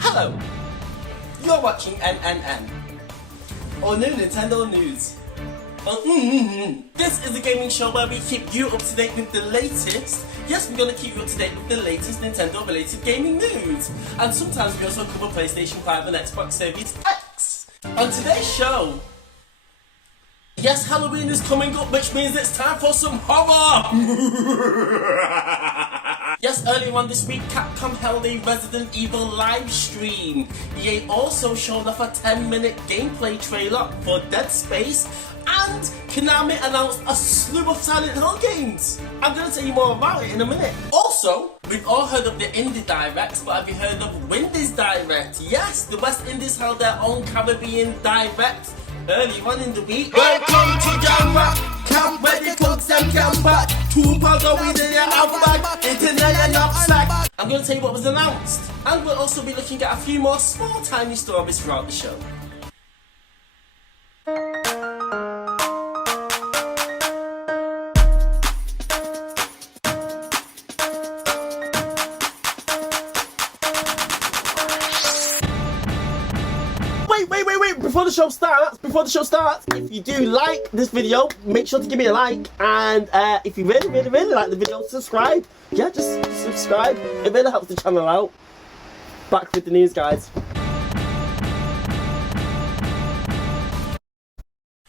Hello, you're watching NNN, or New Nintendo News. This is a gaming show where we keep you up to date with the latest. Yes, we're going to keep you up to date with the latest Nintendo related gaming news. And sometimes we also cover PlayStation 5 and Xbox Series X. On today's show, yes, Halloween is coming up, which means it's time for some horror! Yes, earlier on this week, Capcom held a Resident Evil live stream. EA also showed off a 10-minute gameplay trailer for Dead Space, and Konami announced a slew of Silent Hill games. I'm going to tell you more about it in a minute. Also, we've all heard of the Indie Directs, but have you heard of Windies Direct? Yes, the West Indies held their own Caribbean Direct early on in the week. Welcome to Jamrock, camp where the cooks them camp back. 2 pounds of weed in your outback, internet and knapsack. I'm going to tell you what was announced, and we'll also be looking at a few more small tiny stories throughout the show. Wait, before the show starts, if you do like this video, make sure to give me a like, and if you really like the video, subscribe. Yeah, just subscribe, it really helps the channel out. Back with the news, guys.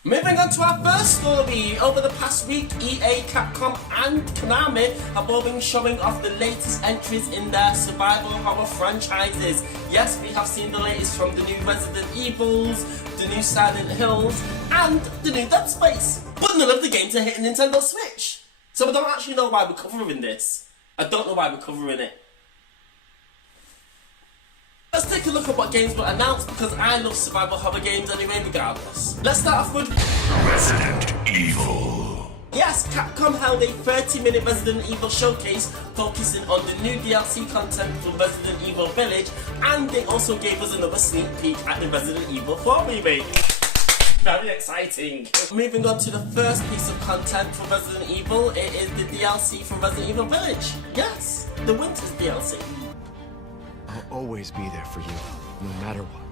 Moving on to our first story, over the past week, EA, Capcom and Konami have all been showing off the latest entries in their survival horror franchises. Yes, we have seen the latest from the new Resident Evils, the new Silent Hills, and the new Dead Space. But none of the games are hitting Nintendo Switch. So I don't actually know why we're covering this. I don't know why we're covering it. Let's take a look at what games were announced, because I love survival horror games anyway, regardless. Let's start off with Resident Evil. Yes, Capcom held a 30-minute Resident Evil showcase focusing on the new DLC content for Resident Evil Village, and they also gave us another sneak peek at the Resident Evil 4 remake. Very exciting. Moving on to the first piece of content for Resident Evil, it is the DLC for Resident Evil Village. Yes, the Winter's DLC. I'll always be there for you, no matter what.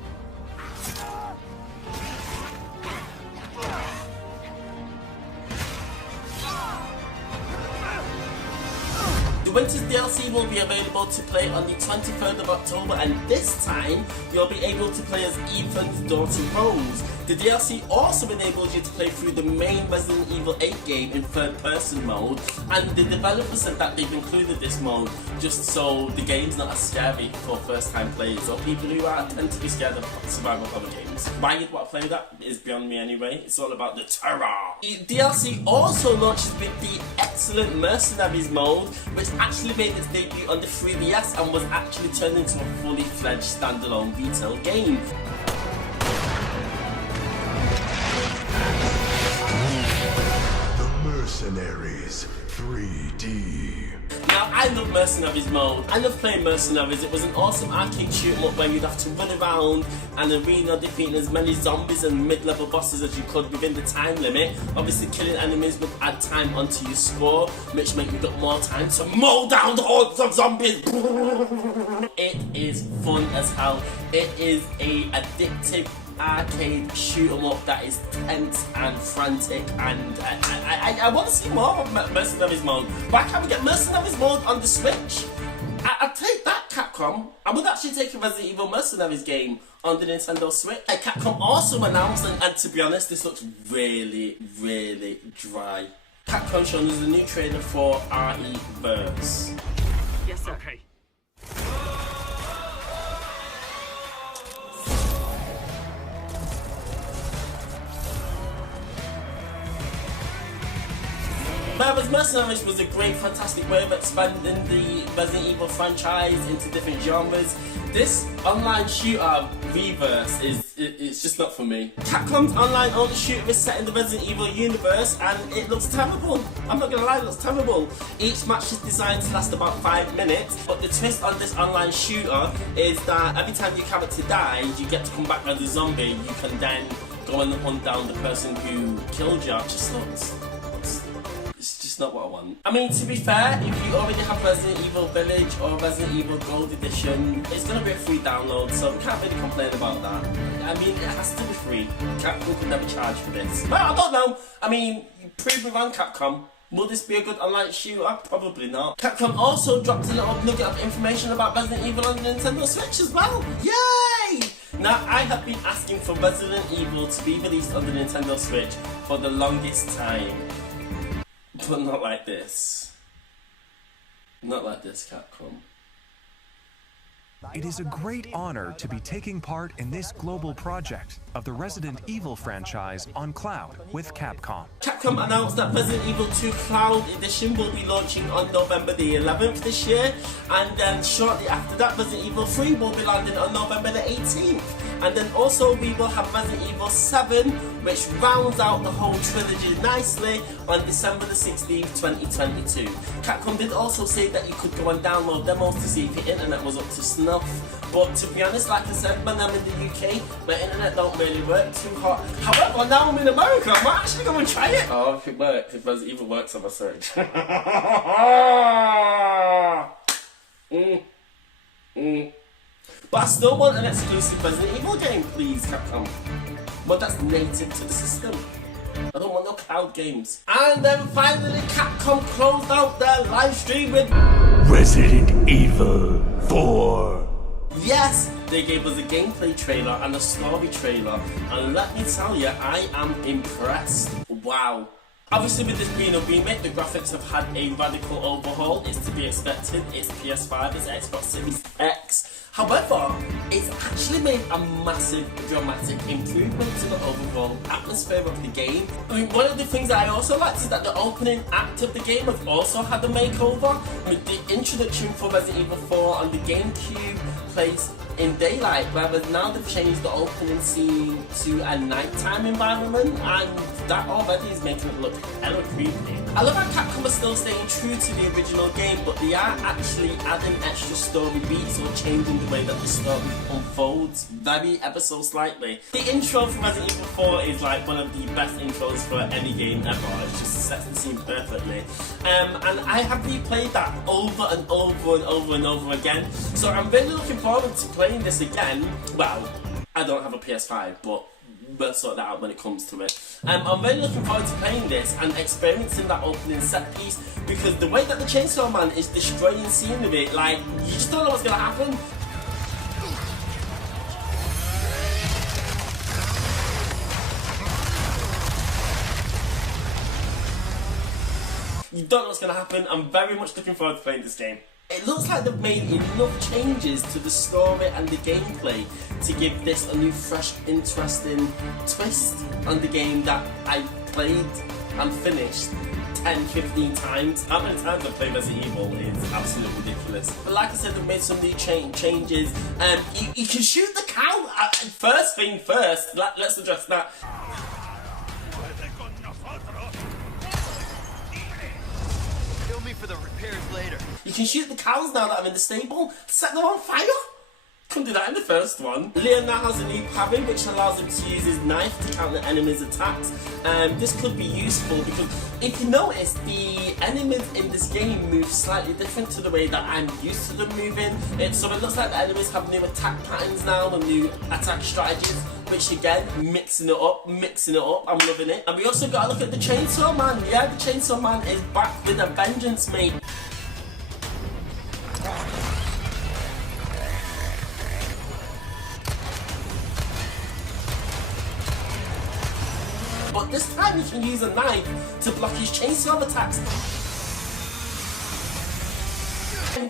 The Winter's DLC will be available to play on the 23rd of October, and this time you'll be able to play as Ethan's daughter Rose. The DLC also enables you to play through the main Resident Evil 8 game in third-person mode, and the developers said that they've included this mode just so the game's not as scary for first-time players or people who tend to be scared of survival horror games. Why you'd want to play that is beyond me anyway. It's all about the terror. The DLC also launches with the excellent Mercenaries mode, which actually made its debut on the 3DS and was actually turned into a fully fledged standalone retail game. Mercenaries 3D. Now, I love Mercenaries mode. I love playing Mercenaries. It was an awesome arcade shoot 'em up where you'd have to run around an arena defeating as many zombies and mid-level bosses as you could within the time limit. Obviously, killing enemies would add time onto your score, which meant you got more time to mow down the hordes of zombies. It is fun as hell. It is a addictive arcade shoot 'em up that is tense and frantic, and I want to see more of Mercenaries mode. Why can't we get Mercenaries mode on the Switch? I'd take that, Capcom. I would actually take a Resident Evil Mercenaries game on the Nintendo Switch. Capcom also announced, and to be honest, this looks really dry. Capcom showing us a new trailer for RE-Verse. Yes, sir. Okay. Whereas Mercenaries was a great, fantastic way of expanding the Resident Evil franchise into different genres, this online shooter Reverse it's just not for me. Capcom's online only shooter is set in the Resident Evil universe, and it looks terrible. I'm not gonna lie, it looks terrible. Each match is designed to last about 5 minutes, but the twist on this online shooter is that every time your character dies, you get to come back as a zombie. You can then go and hunt down the person who killed you. It just looks... It's just just not what I want. I mean, to be fair, if you already have Resident Evil Village or Resident Evil Gold Edition, it's gonna be a free download, so we can't really complain about that. I mean, it has to be free. Capcom could never charge for this. But I don't know. I mean, prove me wrong, Capcom. Will this be a good online shooter? Probably not. Capcom also dropped a little nugget of information about Resident Evil on the Nintendo Switch as well. Yay! Now, I have been asking for Resident Evil to be released on the Nintendo Switch for the longest time. But not like this. Not like this, Capcom. It is a great honor to be taking part in this global project of the Resident Evil franchise on cloud with Capcom. Capcom announced that Resident Evil 2 Cloud Edition will be launching on November the 11th this year, and then shortly after that Resident Evil 3 will be landing on November the 18th. And then also we will have Resident Evil 7, which rounds out the whole trilogy nicely, on December the 16th, 2022. Capcom did also say that you could go and download demos to see if your internet was up to snuff. But to be honest, like I said, when I'm in the UK, my internet don't really work too hot. However, now I'm in America, I'm actually going to try it. Oh, if it works, if Resident Evil works on my search. But I still want an exclusive Resident Evil game, please, Capcom. But that's native to the system. I don't want no cloud games. And then finally, Capcom closed out their live stream with Resident Evil 4. Yes, they gave us a gameplay trailer and a story trailer, and let me tell you, I am impressed. Wow. Obviously, with this being a remake, the graphics have had a radical overhaul. It's to be expected. It's PS5, it's Xbox Series X. However, it's actually made a massive dramatic improvement to the overall atmosphere of the game. I mean, one of the things that I also liked is that the opening act of the game has also had a makeover. With the introduction for Resident Evil 4 on the GameCube plays in daylight, whereas now they've changed the opening scene to a nighttime environment, and that already is making it look hella creepy. I love how Capcom are still staying true to the original game, but they are actually adding extra story beats or changing the way that the story unfolds, very ever so slightly. The intro for Resident Evil 4 is like one of the best intros for any game ever. It just sets the scene perfectly. And I have replayed that over and over and over and over again, so I'm really looking forward to playing this again. Well, I don't have a PS5, but we'll sort that out when it comes to it. I'm really looking forward to playing this and experiencing that opening set piece, because the way that the Chainsaw Man is destroying scenery, like, you just don't know what's gonna happen. You don't know what's gonna happen. I'm very much looking forward to playing this game. It looks like they've made enough changes to the story and the gameplay to give this a new, fresh, interesting twist on the game that I played and finished 10-15 times. How many times I've played Resident Evil is absolutely ridiculous. But like I said, they've made some new changes. You can shoot the cow. First thing first, let's address that. For the repairs later. You can shoot the cows now that are in the stable, set them on fire. Couldn't do that in the first one. Leon now has a new parry which allows him to use his knife to counter enemies' attacks. This could be useful because if you notice, the enemies in this game move slightly different to the way that I'm used to them moving. So it looks like the enemies have new attack patterns now and new attack strategies, which again, mixing it up, I'm loving it. And we also gotta look at the Chainsaw Man. Yeah, the Chainsaw Man is back with a vengeance, mate. But this time he can use a knife to block his chainsaw attacks.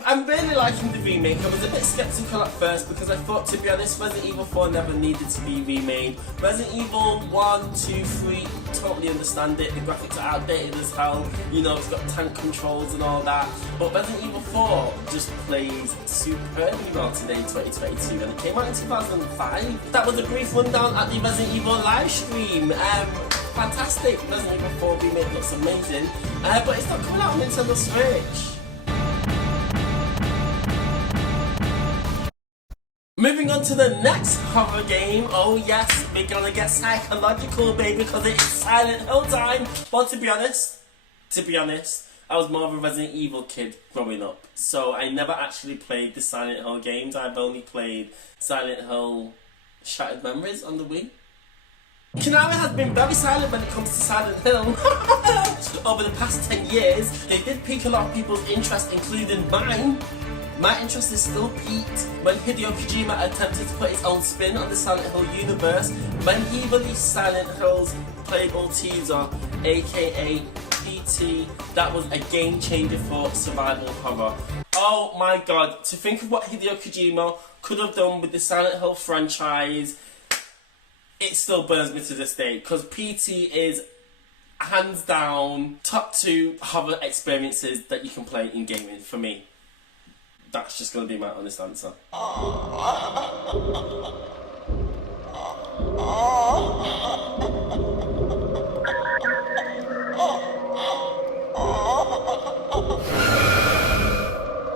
I'm really liking the remake. I was a bit skeptical at first because I thought, to be honest, Resident Evil 4 never needed to be remade. Resident Evil 1, 2, 3, totally understand it. The graphics are outdated as hell. You know, it's got tank controls and all that. But Resident Evil 4 just plays superbly well today in 2022, and it came out in 2005. That was a brief rundown at the Resident Evil live stream. Fantastic. Resident Evil 4 remake looks amazing, but it's not coming out on Nintendo Switch. Moving on to the next horror game. Oh yes, we're gonna get psychological, baby, because it is Silent Hill time. But to be honest, To be honest, I was more of a Resident Evil kid growing up, so I never actually played the Silent Hill games. I've only played Silent Hill Shattered Memories on the Wii. Konami has been very silent when it comes to Silent Hill. Over the past 10 years, they did pique a lot of people's interest, including mine. My interest is still piqued when Hideo Kojima attempted to put his own spin on the Silent Hill universe when he released Silent Hill's playable teaser, aka PT. That was a game changer for survival horror. Oh my god, to think of what Hideo Kojima could have done with the Silent Hill franchise, it still burns me to this day, because PT is hands down top 2 horror experiences that you can play in gaming for me. That's just going to be my honest answer.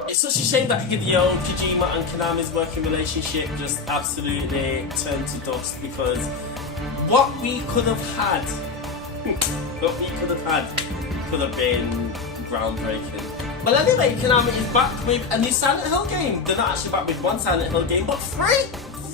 It's such a shame that Hideo Kojima and Konami's working relationship just absolutely turned to dust, because what we could have had, could have been groundbreaking. Well, anyway, Konami is back with a new Silent Hill game. They're not actually back with one Silent Hill game, but 3!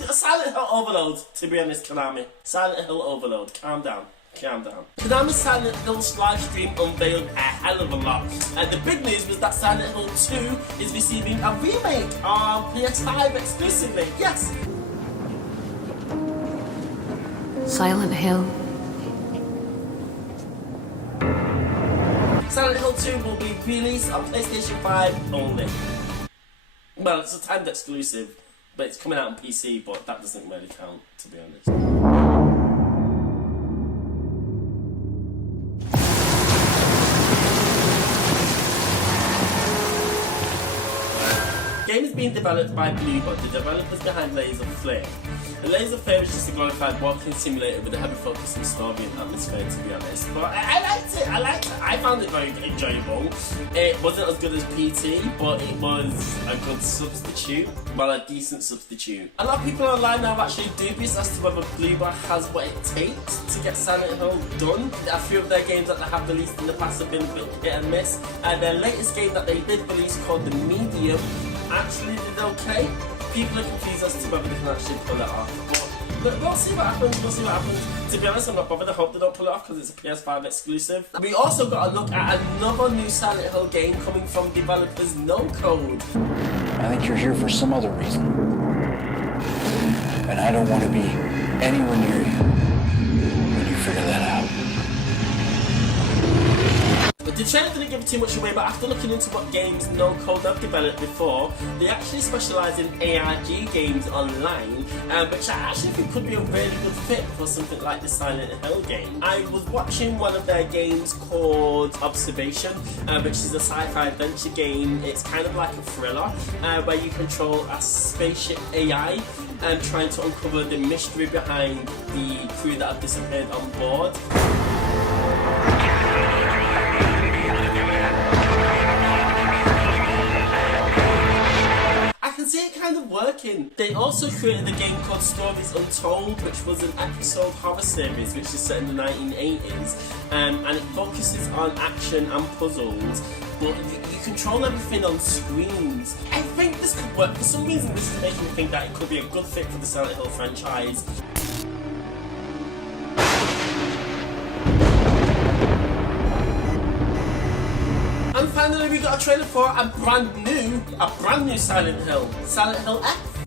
A Silent Hill overload, to be honest, Konami. Silent Hill overload. Calm down. Calm down. Konami's Silent Hill's live stream unveiled a hell of a lot. And the big news was that Silent Hill 2 is receiving a remake on PS5 exclusively. Yes! Silent Hill. Silent Hill 2 will be released on PlayStation 5 only. Well, it's a timed exclusive, but it's coming out on PC, but that doesn't really count, to be honest. The game is being developed by Bluebird, the developers behind Layers of Flame. And Layers of Flame is just a glorified walking simulator with a heavy focus on story and atmosphere, to be honest. But I liked it. I found it very enjoyable. It wasn't as good as PT, but it was a good substitute. Well, a decent substitute. A lot of people online are actually dubious as to whether Bluebird has what it takes to get Silent Hill done. A few of their games that they have released in the past have been a bit hit and miss. Their latest game that they did release, called The Medium, actually did okay. People are confused as to whether they can actually pull it off. But we'll see what happens. To be honest, I'm not bothered. I hope they don't pull it off because it's a PS5 exclusive. We also got a look at another new Silent Hill game coming from developers No Code. I think you're here for some other reason. And I don't want to be anywhere near you when you figure that out. The trailer didn't give too much away, but after looking into what games No Code have developed before, they actually specialise in ARG games online, which I actually think could be a really good fit for something like the Silent Hill game. I was watching one of their games called Observation, which is a sci-fi adventure game. It's kind of like a thriller, where you control a spaceship AI and trying to uncover the mystery behind the crew that have disappeared on board. I can see it kind of working. They also created a game called Stories Untold, which was an episode horror series which is set in the 1980s, and it focuses on action and puzzles, but you control everything on screens. I think this could work. For some reason, this is making me think that it could be a good fit for the Silent Hill franchise. And finally, we got a trailer for a brand new Silent Hill, Silent Hill F.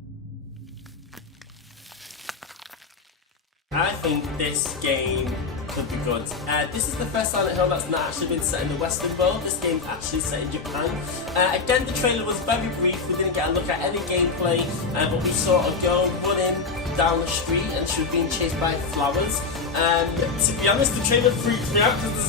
I think this game could be good. This is the first Silent Hill that's not actually been set in the Western world. This game's actually set in Japan. Again, the trailer was very brief. We didn't get a look at any gameplay, but we saw a girl running down the street and she was being chased by flowers. To be honest, the trailer freaked me out because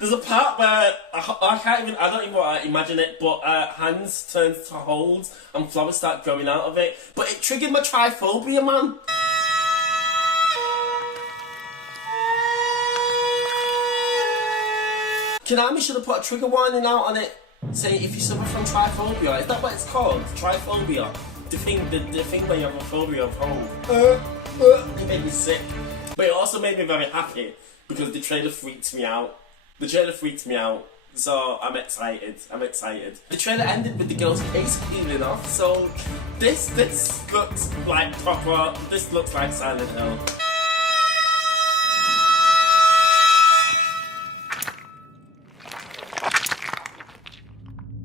there's a part where I don't even want to imagine it, but hands turn to holds and flowers start growing out of it. But it triggered my tryphobia, man. Konami should have put a trigger warning out on it saying if you suffer from tryphobia. Is that what it's called? Tryphobia. The thing where you have a phobia of home. It made me sick. But it also made me very happy because the trailer freaked me out. The trailer freaked me out, so I'm excited. The trailer ended with the girl's face peeling off, so this looks like proper. This looks like Silent Hill.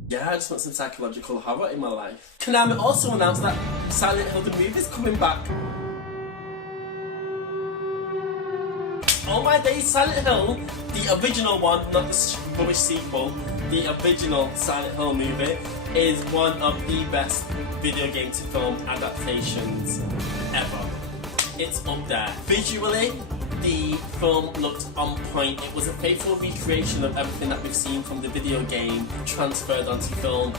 Yeah, I just want some psychological horror in my life. Konami also announced that Silent Hill the movie is coming back. Oh my days, Silent Hill, the original one, not the rubbish sequel, the original Silent Hill movie is one of the best video game to film adaptations ever. It's up there. Visually, the film looked on point. It was a faithful recreation of everything that we've seen from the video game transferred onto film.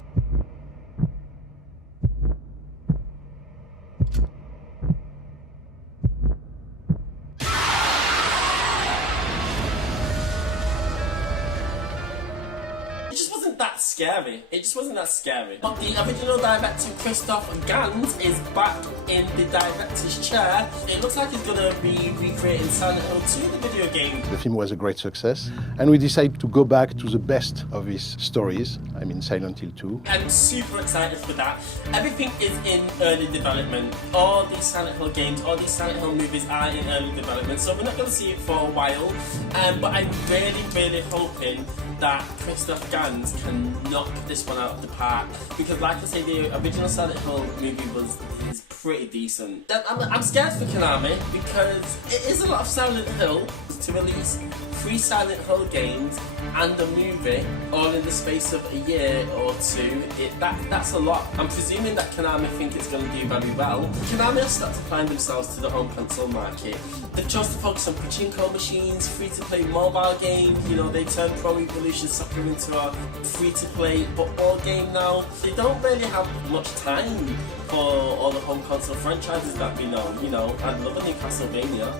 It just wasn't that scary. But the original director, Christoph Gans, is back in the director's chair. It looks like he's gonna be recreating Silent Hill 2, the video game. The film was a great success, and we decided to go back to the best of his stories. I mean, Silent Hill 2. I'm super excited for that. Everything is in early development. All these Silent Hill games, all these Silent Hill movies are in early development, so we're not gonna see it for a while. But I'm really hoping that Christoph Gans can knock this one out of the park, because like I say, the original Silent Hill movie is pretty decent. I'm scared for Konami because it is a lot of Silent Hill to release 3 Silent Hill games and a movie all in the space of a year or two. That's a lot. I'm presuming that Konami think it's going to do very well. Konami have started applying themselves to the home console market. They've chosen to focus on pachinko machines, free-to-play mobile games. You know, they turned Pro Evolution Soccer into a free-to-play football game now. They don't really have much time for all the home console franchises that we know. You know, I'd love a new Castlevania.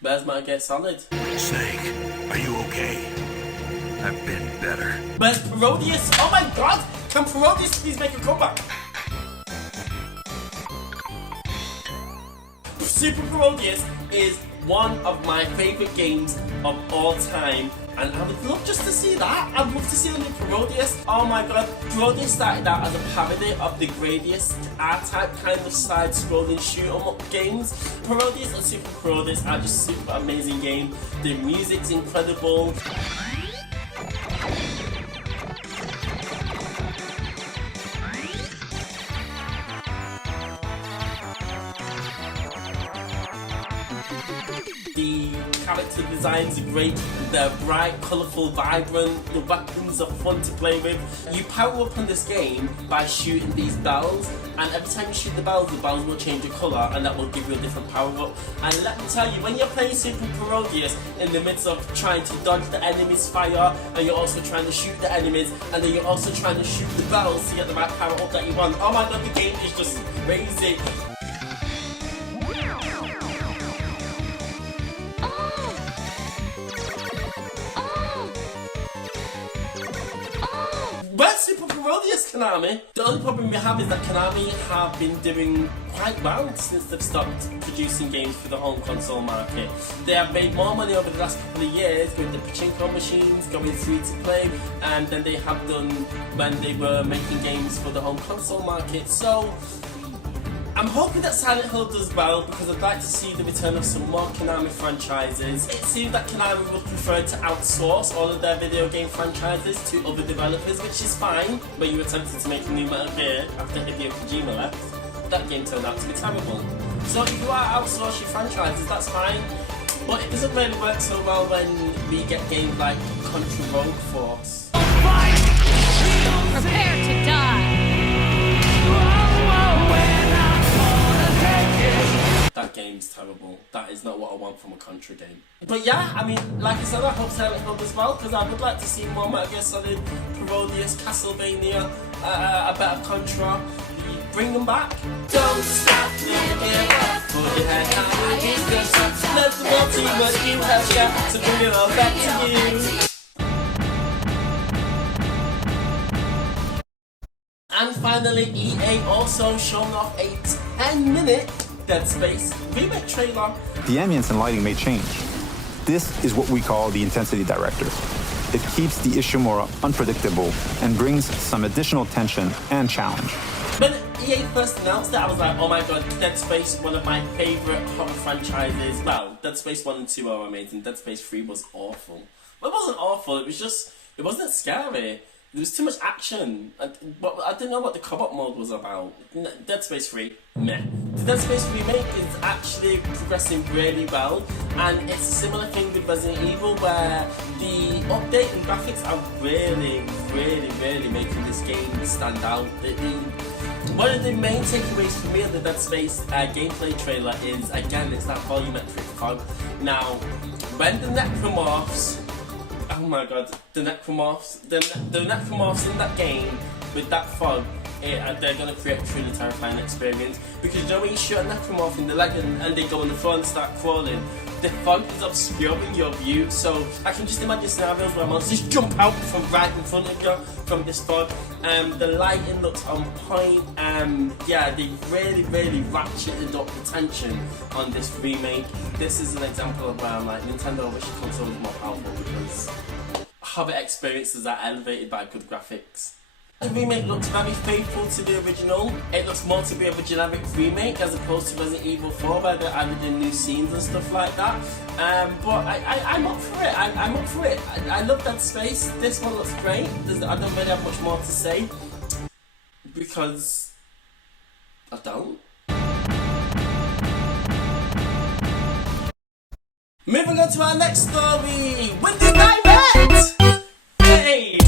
Where's my Gear Solid? Snake, are you okay? I've been better. Where's Parodius? Oh my god! Can Parodius please make a comeback? Super Parodius is one of my favourite games of all time, and I would love just to see that. I'd love to see the new Parodius. Oh my god, Parodius started out as a parody of the Gradius R-type kind of side-scrolling shoot-'em-up games. Parodius and Super Parodius are just super amazing games. The music's incredible. The character designs are great, they're bright, colourful, vibrant, the weapons are fun to play with. You power up in this game by shooting these bells, and every time you shoot the bells will change your colour, and that will give you a different power up. And let me tell you, when you're playing Super Parodius in the midst of trying to dodge the enemy's fire, and you're also trying to shoot the enemies, and then you're also trying to shoot the bells to get the right power up that you want, oh my god, the game is just crazy. Where's Super Parodius, Konami? The only problem we have is that Konami have been doing quite well since they've stopped producing games for the home console market. They have made more money over the last couple of years with the pachinko machines going free to play, and then they have done when they were making games for the home console market. So I'm hoping that Silent Hill does well, because I'd like to see the return of some more Konami franchises. It seems that Konami would prefer to outsource all of their video game franchises to other developers, which is fine. When you attempted to make a new Metal Gear after Hideo Kojima left, that game turned out to be terrible. So if you are outsourcing your franchises, that's fine. But it doesn't really work so well when we get games like Contra Rogue Force. Prepare to die. That game's terrible. That is not what I want from a Contra game. But yeah, I mean, like I said, I hope Silent Hill does well, because I would like to see more Metal Gear Solid, Parodius, Castlevania, a better Contra. Bring them back. Don't stop, never give up. Put your head down and give yourself. Let the world see what you have got to bring it all back to you. And finally, EA also shown off a 10-minute Dead Space remake trailer. The ambience and lighting may change, This is what we call the intensity director. It keeps the issue more unpredictable and brings some additional tension and challenge. When EA first announced it, I was like, oh my god, Dead Space, one of my favourite horror franchises. Well, Dead Space 1 and 2 are amazing. Dead Space 3 was awful. Well, it wasn't awful, it was just, it wasn't scary. There was too much action. I didn't know what the co-op mode was about. Dead Space 3, meh. The Dead Space Remake is actually progressing really well, and it's a similar thing with Resident Evil where the update and graphics are really making this game stand out. One of the main takeaways for me of the Dead Space gameplay trailer is, again, it's that volumetric fog. Now, when the Necromorphs, oh my god, the Necromorphs in that game with that fog, they're going to create a truly terrifying experience. Because you know when you shoot a Necromorph in the leg and they go on the floor and start crawling, the fog is obscuring your view, so I can just imagine scenarios where monsters jump out from right in front of you from this fog. The lighting looks on point. Yeah, they really ratcheted up the tension on this remake. This is an example of where I'm like, Nintendo, I wish your console was more powerful because Hobbit experiences are elevated by good graphics. The remake looks very faithful to the original. It looks more to be a generic remake as opposed to Resident Evil 4 where they're added in new scenes and stuff like that. But I'm up for it. I'm up for it. I love Dead Space. This one looks great. I don't really have much more to say because I don't. Moving on to our next story. Windies Direct! Hey!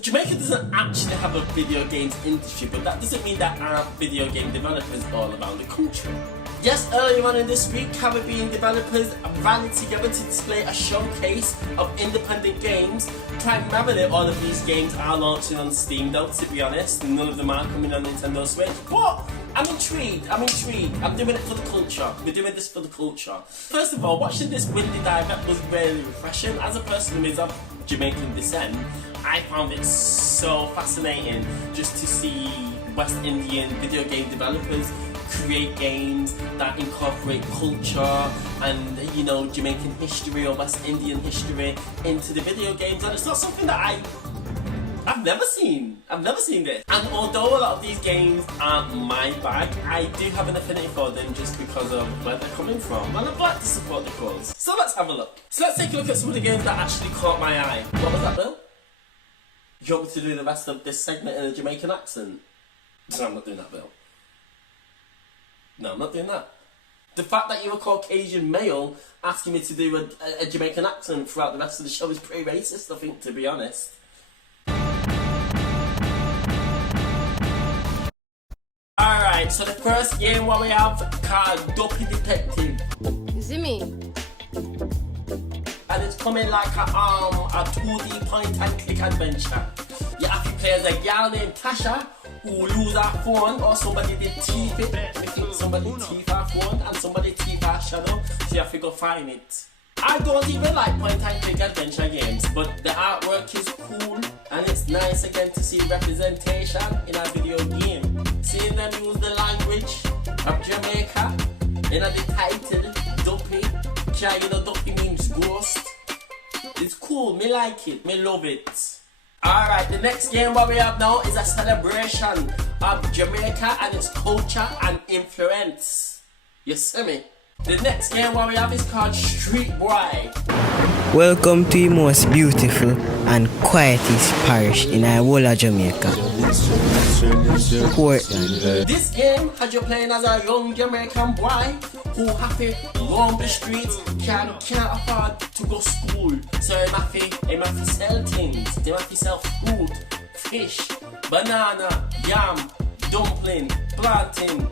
Jamaica doesn't actually have a video games industry, but that doesn't mean that aren't video game developers all around the country. Yes, earlier on in this week, Caribbean developers rallied together to display a showcase of independent games. Primarily, all of these games are launching on Steam though, to be honest. None of them are coming on Nintendo Switch. But I'm intrigued. I'm doing it for the culture. We're doing this for the culture. First of all, watching this Windies Direct was really refreshing. As a person who is of Jamaican descent, I found it so fascinating just to see West Indian video game developers create games that incorporate culture and, you know, Jamaican history or West Indian history into the video games, and it's not something that I've never seen. I've never seen this. And although a lot of these games aren't my bag, I do have an affinity for them just because of where they're coming from, and I'd like to support the cause. So let's have a look. So let's take a look at some of the games that actually caught my eye. What was that, Bill? You want me to do the rest of this segment in a Jamaican accent? No, I'm not doing that, Bill. No, I'm not doing that. The fact that you're a Caucasian male asking me to do a Jamaican accent throughout the rest of the show is pretty racist, I think, to be honest. Alright, so the first game what we have called Dopey Detective. Zimmy. And it's coming like a 2D point and click adventure. You have to play as a girl named Tasha who lose her phone or somebody did thief it. I think somebody thief her phone and somebody thief her shadow, so you have to go find it. I don't even like point and click adventure games, but the artwork is cool and it's nice again to see representation in a video game. Seeing them use the language of Jamaica in the title, Dopey. You know, Dopey means ghost. It's cool, me like it, me love it. Alright, the next game what we have now is a celebration of Jamaica and its culture and influence. You see me? The next game what we have is called Street Boy. Welcome to the most beautiful and quietest parish in our whole of Jamaica, Portland. This game has you playing as a young Jamaican boy who have to roam the streets, can't afford to go school, so he have to sell things. He have to sell fruit, fish, banana, yam, dumpling, plantain,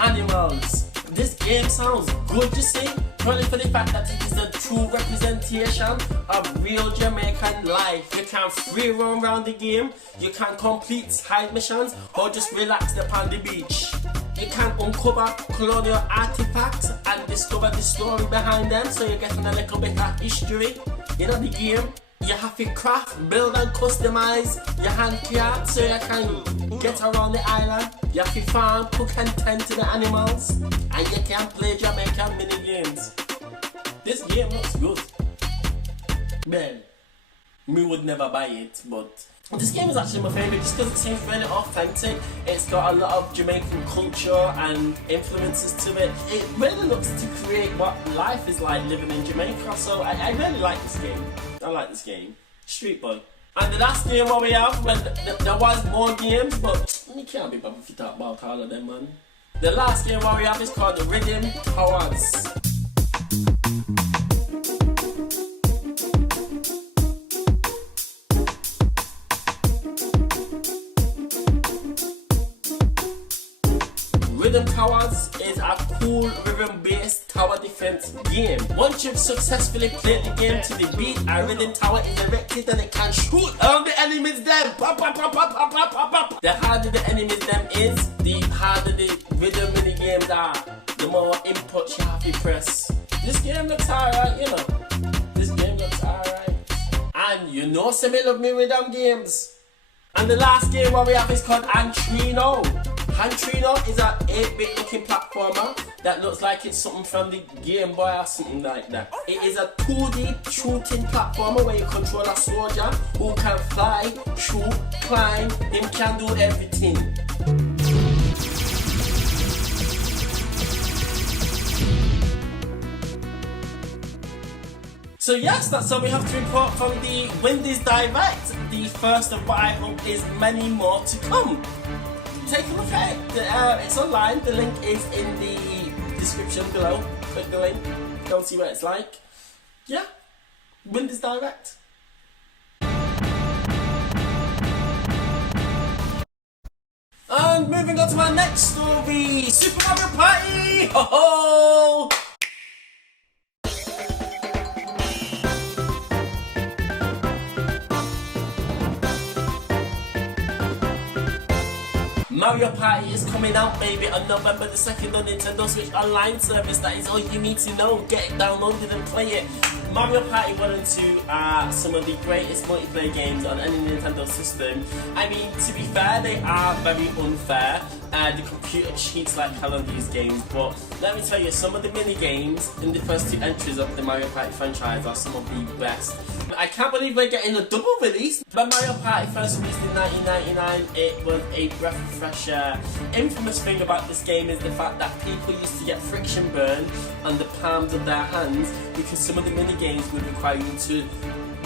animals. This game sounds good, you see, purely for the fact that it is a true representation of real Jamaican life. You can free roam around the game, you can complete side missions, or just relax upon the beach. You can uncover colonial artifacts and discover the story behind them, so you're getting a little bit of history. You know the game? You have to craft, build and customize your hand craft so you can get around the island. You have to farm, cook and tend to the animals. And you can play Jamaican mini games. This game looks good. Man, me would never buy it, but this game is actually my favourite just because it seems really authentic. It's got a lot of Jamaican culture and influences to it. It really looks to create what life is like living in Jamaica, so I really like this game. I like this game. Street Boy. And the last game what we have, well, there was more games, but you can't be bothered if you talk about all of them, man. The last game what we have is called the Rhythm Towers. Rhythm Towers is a cool rhythm-based tower defense game. Once you've successfully played the game to the beat, a rhythm tower is erected and it can shoot on the enemies them. Pop, pop, pop, pop, pop, pop, pop, pop. The harder the enemies them is, the harder the rhythm mini games are. The more inputs you have to press. This game looks alright, you know. This game looks alright. And you know, some love me with them games. And the last game what we have is called Antrino. Antrino is an 8-bit looking platformer that looks like it's something from the Game Boy or something like that. It is a 2D shooting platformer where you control a soldier who can fly, shoot, climb, him can do everything. So yes, that's all we have to report from the Windies Direct. The first of what I hope is many more to come. Take a look at it. It's online. The link is in the description below. Click the link. Go and see what it's like. Yeah. Windies Direct. And moving on to our next story. Super Mario Party! Ho ho! Mario Party is coming out, baby, on November the 2nd on Nintendo Switch Online service. That is all you need to know. Get it downloaded and play it. Mario Party 1 and 2 are some of the greatest multiplayer games on any Nintendo system. I mean, to be fair, they are very unfair. The computer cheats like hell on these games, but let me tell you, some of the mini games in the first 2 entries of the Mario Party franchise are some of the best. I can't believe we're getting a double release. When Mario Party first released in 1999, it was a breath of fresh air. Infamous thing about this game is the fact that people used to get friction burn on the palms of their hands because some of the mini games would require you to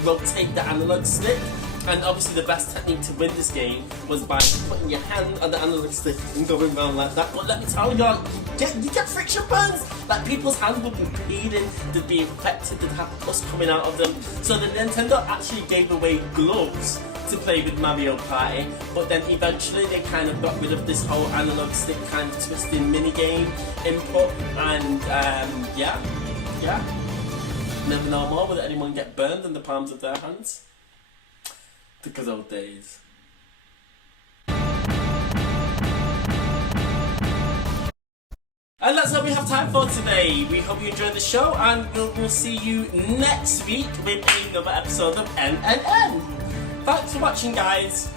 rotate the analog stick. And obviously the best technique to win this game was by putting your hand on the analog stick and going around like that. But let me tell you, you get friction burns. Like people's hands would be bleeding, they'd be infected, they'd have pus coming out of them. So the Nintendo actually gave away gloves to play with Mario Party, but then eventually they kind of got rid of this whole analog stick kind of twisting minigame input, and yeah. Never know more, will anyone get burned in the palms of their hands? The good old days. And that's all we have time for today. We hope you enjoyed the show, and we'll see you next week with another episode of NNN. Thanks for watching, guys.